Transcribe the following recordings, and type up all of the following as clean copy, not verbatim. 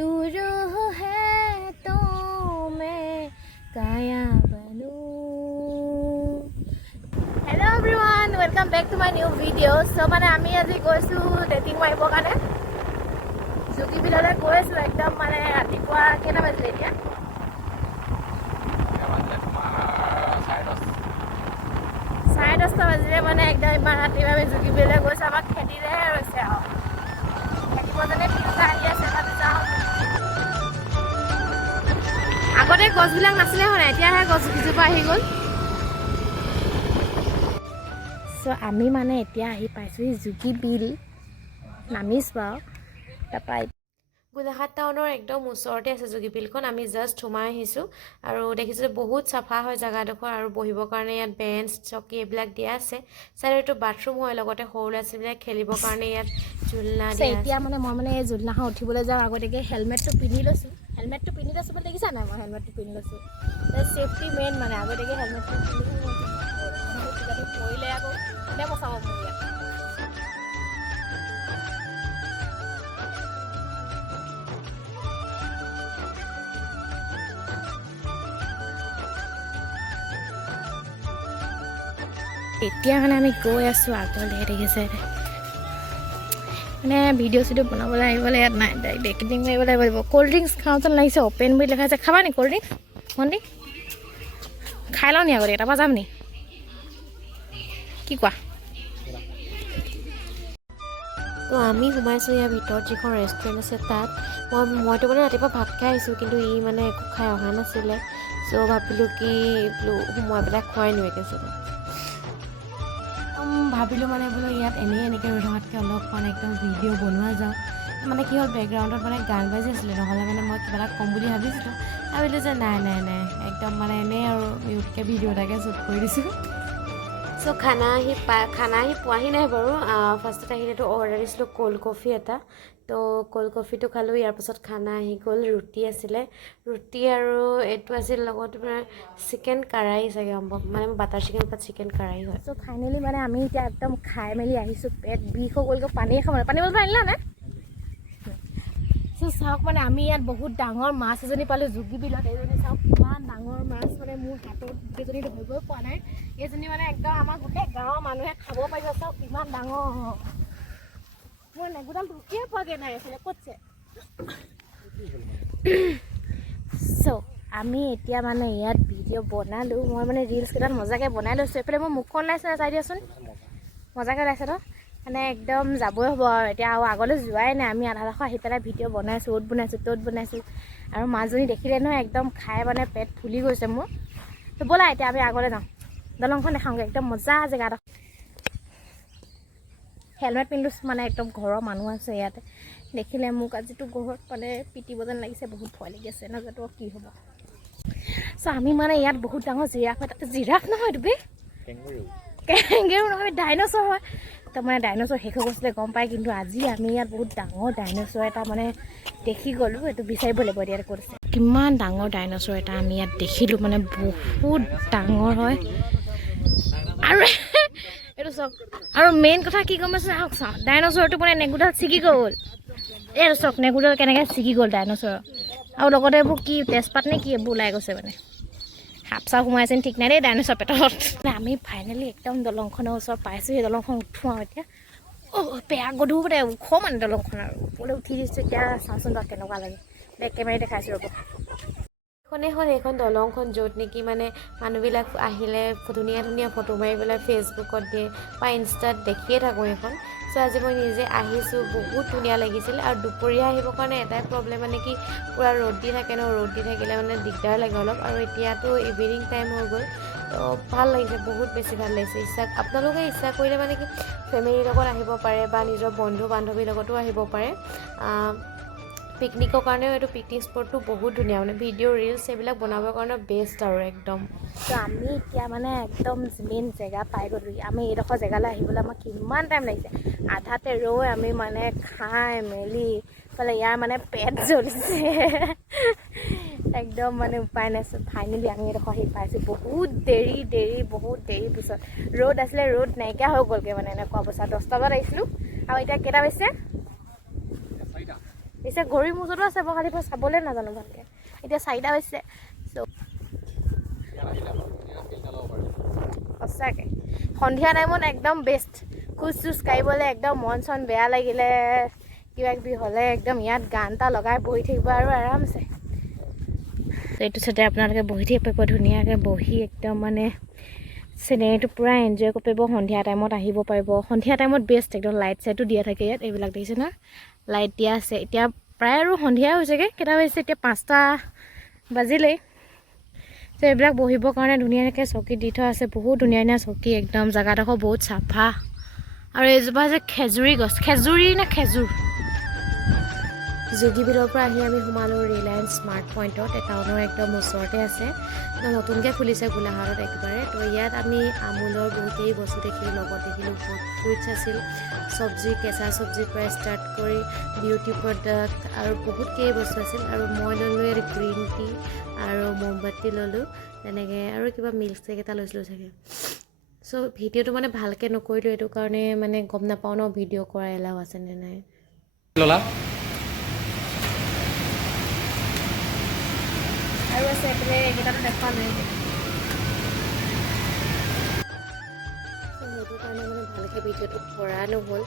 दूर है तो मैं काया बनूं. Hello everyone, welcome back to my new video. So মানে আমি আজি গৈছো ডেটিং মাৰিবৰ কাৰণে জুগি বিললৈ গৈছো একদম মানে ৰাতিপুৱা কেইটা বাজিলে এতিয়া 10:30 বাজিলে মানে একদম ইমান ৰাতিপুৱা আমি জুগি বিললৈ গৈছো আমাক খেতিৰেহে ৰৈছে আৰু খেতি বজানে ফিল্টাৰ আহি আছে তাতে যাওঁ আগতে গছবিলাক নাছিলে হয় এতিয়াহে গছ কিছুপা আহি গ'ল সো আমি মানে এতিয়া আহি পাইছোঁ জুগি বিল নামিছোঁ আৰু তাৰপৰা গোলাঘাট টাউনৰ একদম ওচৰতে আছে জুগি বিলখন আমি জাষ্ট সোমাই আহিছোঁ আৰু দেখিছোঁ বহুত চাফা হয় জেগাডোখৰ আৰু বহিবৰ কাৰণে ইয়াত বেঞ্চ চকী এইবিলাক দিয়া আছে চাইডটো বাথৰুম হয় লগতে সৰু ল'ৰা ছোৱালীবিলাক খেলিবৰ কাৰণে ইয়াত ঝুলনা দিয়া আছে এতিয়া মানে মই মানে এই ঝুলনাখন উঠিবলৈ যাওঁ আগতীয়াকৈ হেলমেটটো পিন্ধি লৈছোঁ বুলি দেখিছা নাই মই হেলমেটটো পিন্ধি লৈছোঁ ছেফটি মেইন মানে আগতীয়াকৈ হেলমেটটো পিন্ধি পৰিলে আকৌ কোনে বচাব মোক ইয়াত এতিয়া মানে আমি গৈ আছোঁ আগলৈ দেখিছে মানে ভিডিঅ' চিডিঅ' বনাবলৈ আহিবলৈ ইয়াত নাই ডাইৰেক্ট এডিটিং মাৰিবলৈ আহিব ক'ল্ড ড্ৰিংকছ খাওঁ যেন লাগিছে অ'পেন বুলি লেখা আছে খাবা নি ক'ল্ড ড্ৰিংকছ ভণ্টি খাই লওঁ নি আগতে তাৰপৰা যাম নি কি কোৱা তো আমি সোমাইছোঁ ইয়াৰ ভিতৰত যিখন ৰেষ্টুৰেণ্ট আছে তাত মইতো মানে ৰাতিপুৱা ভাত খাই আহিছোঁ কিন্তু ই মানে একো খাই অহা নাছিলে চ' ভাবিলোঁ কি বোলো সোমাই পেলাই খুৱাই নিওঁ একেবাৰে ভাবিলোঁ মানে বোলো ইয়াত এনেকৈ ৰৈ থকাতকৈ অলপ মানে একদম ভিডিঅ' বনোৱা যাওঁ মানে কি হ'ল বেকগ্ৰাউণ্ডত মানে গান বাজি আছিলে নহ'লে মানে মই কিবা এটা ক'ম বুলি ভাবিছিলোঁ যে নাই একদম মানে এনেই আৰু মিউটকৈ ভিডিঅ' এটাকে শ্বুট কৰি দিছোঁ চ' খানা আহি পোৱাহি নাই বাৰু ফাৰ্ষ্টত আহিলেতো অৰ্ডাৰ দিছিলোঁ ক'ল্ড কফি এটা তো ক'ল্ড কফিটো খালোঁ ইয়াৰ পাছত খানা আহি গ'ল ৰুটি আছিলে ৰুটি আৰু এইটো আছিল লগত মানে চিকেন কাৰাই চাগে সম্ভৱ মানে বাটাৰ চিকেন বা চিকেন কাৰাই হয় চ' ফাইনেলি মানে আমি এতিয়া একদম খাই মেলি আহিছোঁ পেট বিষ হৈ গ'লগৈ পানীয়ে খাব পানী বটল আনিলা নে চ' চাওক মানে আমি ইয়াত বহুত ডাঙৰ মাছ এজনী পালোঁ জুগি বিলত এইজনী চাওক ইমান ডাঙৰ মাছ মানে মোৰ হাতত গোটেইজনী ধৰিবই পোৱা নাই এইজনী মানে একদম আমাৰ গোটেই গাঁৱৰ মানুহে খাব পাৰিব চাওক ইমান ডাঙৰ মোৰ নেগুডাল ঢুকিয়ে পোৱাগৈ নাই এইফালে ক'তছে চ' আমি এতিয়া মানে ইয়াত ভিডিঅ' বনালোঁ মই মানে ৰিলছ কেইটাত মজাকৈ বনাই লৈছোঁ এইফালে মোৰ মুখখন ওলাইছে চাই দিয়াচোন মজাকৈ ওলাইছে ন মানে একদম যাবই হ'ব আৰু এতিয়া আৰু আগলৈ যোৱাই নাই আমি আধা আহি পেলাই ভিডিঅ' বনাইছোঁ অ'ত বনাইছোঁ ত'ত বনাইছোঁ আৰু মাজনী দেখিলে নহয় একদম খাই মানে পেট ফুলি গৈছে মোৰ তো ব'লা এতিয়া আমি আগলৈ যাওঁ দলংখন দেখাওঁগৈ একদম মজা জেগা এটা হেলমেট পিন্ধিছোঁ মানে একদম ঘৰৰ মানুহ আছে ইয়াতে দেখিলে মোক আজিতো ঘৰত মানে পিটিব যেন লাগিছে বহুত ভয় লাগি আছে নাজানো কি হ'ব চ' আমি মানে ইয়াত বহুত ডাঙৰ জিৰাফ নহয় এইটো কেংগেৰু নহয় ডাইন'ছৰ হয় তাৰমানে ডাইন'ছৰ শেষ হৈ গৈছিলে গম পায় কিন্তু আজি আমি ইয়াত বহুত ডাঙৰ ডাইন'ছৰ এটা মানে দেখি গ'লোঁ এইটো বিচাৰিব লাগিব ইয়াত ক'ত আছে কিমান ডাঙৰ ডাইন'ছৰ এটা আমি ইয়াত দেখিলোঁ মানে বহুত ডাঙৰ হয় আৰু এইটো চাওক আৰু মেইন কথা কি গম পাইছে চাওক ডাইন'ছৰটো মানে নেগুডাল ছিগি গ'ল এইটো চাওক নেগুডাল কেনেকৈ ছিগি গ'ল ডাইন'ছৰৰ আৰু লগতে এইবোৰ কি তেজপাত নে কি এইবোৰ ওলাই গৈছে মানে সাপ চাপ সোমাইছে ঠিক নাই দেই ডাইন'ছৰ পেটত আমি ফাইনেলি একদম দলংখনৰ ওচৰত পাইছোঁ সেই দলংখন উঠোঁ আৰু এতিয়া বেয়া গধুৰ মানে ওখ মানে দলংখন আৰু ওপৰলৈ উঠি দিছোঁ এতিয়া চাওঁচোন বাৰু কেনেকুৱা লাগে বেক কেমেৰা দেখাইছোঁ ৰ'ব এইখন দলংখন য'ত নেকি মানে মানুহবিলাক আহিলে ধুনীয়া ধুনীয়া ফটো মাৰি পেলাই ফেচবুকত দিয়ে বা ইনষ্টাত দেখিয়ে থাকোঁ এইখন চ' আজি মই নিজে আহিছোঁ বহুত ধুনীয়া লাগিছিল আৰু দুপৰীয়া আহিবৰ কাৰণে এটাই প্ৰব্লেম মানে কি পূৰা ৰ'দ দি থাকে ন ৰ'দ দি থাকিলে মানে দিগদাৰ লাগে অলপ আৰু এতিয়াতো ইভিনিং টাইম হৈ গ'ল তো ভাল লাগিছে বহুত বেছি ভাল লাগিছে আপোনালোকে ইচ্ছা কৰিলে মানে কি ফেমিলিৰ লগত আহিব পাৰে বা নিজৰ বন্ধু বান্ধৱীৰ লগতো আহিব পাৰে পিকনিকৰ কাৰণেও এইটো পিকনিক স্পটটো বহুত ধুনীয়া মানে ভিডিঅ' ৰিলছ এইবিলাক বনাবৰ কাৰণে বেষ্ট আৰু একদম তো আমি এতিয়া মানে একদম মেইন জেগা পাই গ'লোঁ আমি এইডোখৰ জেগালৈ আহিবলৈ আমাক কিমান টাইম লাগিছে আধাতে ৰৈ আমি মানে খাই মেলি ফালে ইয়াৰ মানে পেট জ্বলিছে একদম মানে উপায় নাইছোঁ ফাইনেলি আমি এইডোখৰ আহি পাইছোঁ বহুত দেৰি পিছত ৰ'দ আছিলে ৰ'দ নাইকিয়া হৈ গ'লগৈ মানে এনেকুৱা অৱস্থা 10টা বজাত আহিছিলোঁ আৰু এতিয়া কেইটা বাজিছে পিছে ঘড়ীৰ মুজতো আছে মই খালি চাবলৈ নাজানো ভালকৈ এতিয়া 4টা হৈছে চ' সঁচাকৈ সন্ধিয়া টাইমত একদম বেষ্ট খোজ চোজ কাঢ়িবলৈ একদম মন চন বেয়া লাগিলে কিবা কিবি হ'লে একদম ইয়াত গান এটা লগাই বহি থাকিব আৰু আৰামছে এইটো চাইডে আপোনালোকে বহি থাকিব পাৰিব ধুনীয়াকৈ বহি একদম মানে চিনেৰীটো পূৰা এনজয় কৰিব পাৰিব সন্ধিয়া টাইমত আহিব পাৰিব সন্ধিয়া টাইমত বেষ্ট একদম লাইট চাইটো দিয়া থাকে ইয়াত এইবিলাক দেখিছে না লাইট দিয়া আছে এতিয়া প্ৰায় আৰু সন্ধিয়া হৈছেগৈ কেইটা বাজিছে এতিয়া 5টা বাজিলেই ত' এইবিলাক বহিবৰ কাৰণে ধুনীয়াকৈ চকী দি থোৱা আছে বহুত ধুনীয়া ধুনীয়া চকী একদম জেগাডোখৰ বহুত চাফা আৰু এইজোপা যে খেজুৰী গছ খেজুৰী নে খেজুৰ যোগীবিলৰ পৰা আহি আমি সোমালোঁ ৰিলায়েন্স স্মাৰ্ট পইণ্টত টাউনৰ একদম ওচৰতে আছে নতুনকৈ খুলিছে গোলাঘাটত একেবাৰে তো ইয়াত আমি আমুলৰ বহুতেই বস্তু দেখিলোঁ লগত দেখিলোঁ ফ্ৰুটছ আছিল চব্জি কেঁচা চব্জিৰ পৰা ষ্টাৰ্ট কৰি বিউটি প্ৰডাক্ট আৰু বহুত কেই বস্তু আছিল আৰু মই ল'লোঁ ইয়াত গ্ৰীণ টি আৰু মমবাতি ল'লোঁ তেনেকৈ আৰু কিবা মিল্ক শ্বেক এটা লৈছিলোঁ চাগে চ' ভিডিঅ'টো মানে ভালকৈ নকৰিলোঁ এইটো কাৰণে মানে গম নাপাওঁ ন ভিডিঅ' কৰা এলাও আছে নে নাই ল'লা আৰু আছে এইফালে এইকেইটাতো দেখা নাই সেইটো কাৰণে মানে ভালকৈ ভিডিঅ'টো কৰা নহ'ল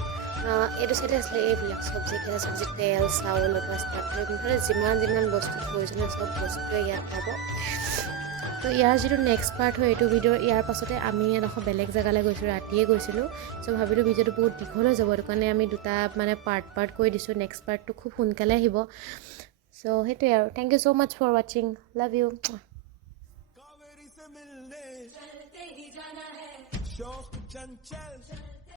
এইটো চাইডে আছিলে এইবিলাক চব্জি কেঁচা চব্জি তেল চাউল পৰা ষ্টাৰ্ট কৰি মুঠতে যিমান বস্তু প্ৰয়োজনীয় চব বস্তুৱে ইয়াত পাব তো ইয়াৰ যিটো নেক্সট পাৰ্ট হয় এইটো ভিডিঅ'ৰ ইয়াৰ পাছতে আমি এডোখৰ বেলেগ জেগালৈ গৈছিলোঁ ৰাতিয়ে গৈছিলোঁ চ' ভাবিলোঁ ভিডিঅ'টো বহুত দীঘল হৈ যাব সেইটো কাৰণে আমি দুটা মানে পাৰ্ট কৰি দিছোঁ নেক্সট পাৰ্টটো খুব সোনকালে আহিব চ' সেইটোৱে আৰু thank you so' much for ৱাচিং লাভ ইউ